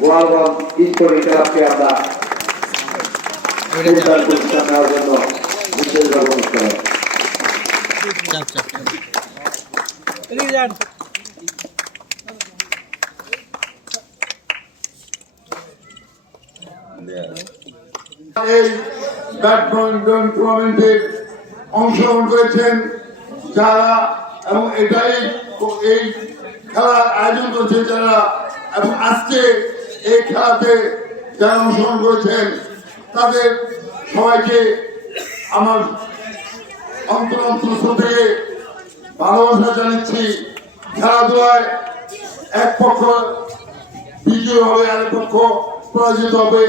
Goalganj sporting ক্লাবকে আমরা প্রতিষ্ঠান নেওয়ার জন্য বিশেষ ব্যবস্থা এই ব্যাডমিন্টন টুর্নামেন্টে অংশগ্রহণ করেছেন যারা এবং এটাই এই খেলার আয়োজন করেছে যারা এবং আজকে এই খেলাতে যারা অংশগ্রহণ করেছেন তাদের সবাইকে আমার অন্তর থেকে ভালোবাসা জানাচ্ছি। খেলাধুলায় এক পক্ষ বিজয় হবে আরেক পক্ষ পরাজিত হবে,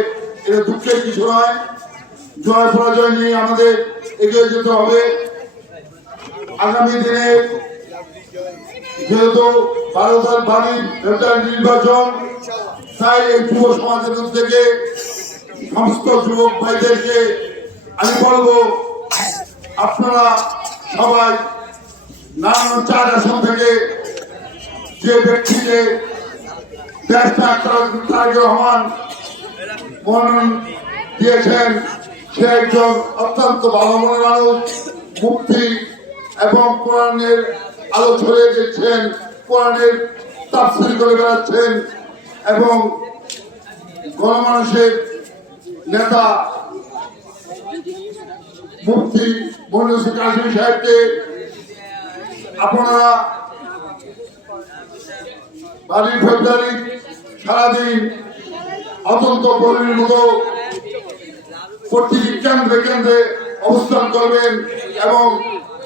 এটা দুঃখের কিছু নয়। জয় পরাজয় নিয়ে আমাদের এগিয়ে যেতে হবে। আগামী দিনে যেহেতু ভারতের নির্বাচন, তাই এই যুব সমাজের থেকে সমস্ত যুবক ভাইদেরকে আমি বলবো আপনারা সবাই নানান 4 আসন থেকে যে ব্যক্তিকে তারেক রহমান মনোনয়ন দিয়েছেন সে একজন অত্যন্ত ভালো মনের মানুষ, মুক্তি এবং কোরআনের আলো ছড়িয়ে দিচ্ছেন, কোরআনের তাফসীর করে বেড়াচ্ছেন এবং গণমানুষের নেতা মুফতি মনির কাসিম সাহেবকে আপনারা বাড়ির ফেব্রুয়ারি সারাদিন অত্যন্ত গরিবের মতো প্রতিটি কেন্দ্রে কেন্দ্রে অবস্থান করবেন এবং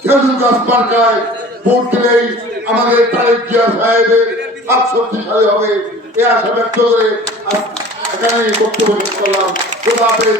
খেজুর গাছ মার্কায় ভোট দিলেই আমাদের তারেক জিয়া সাহেবের হাত শক্তিশালী হবে এ আশা ব্যক্ত করে এখানে বক্তব্য করলাম। খোদা হাফেজ।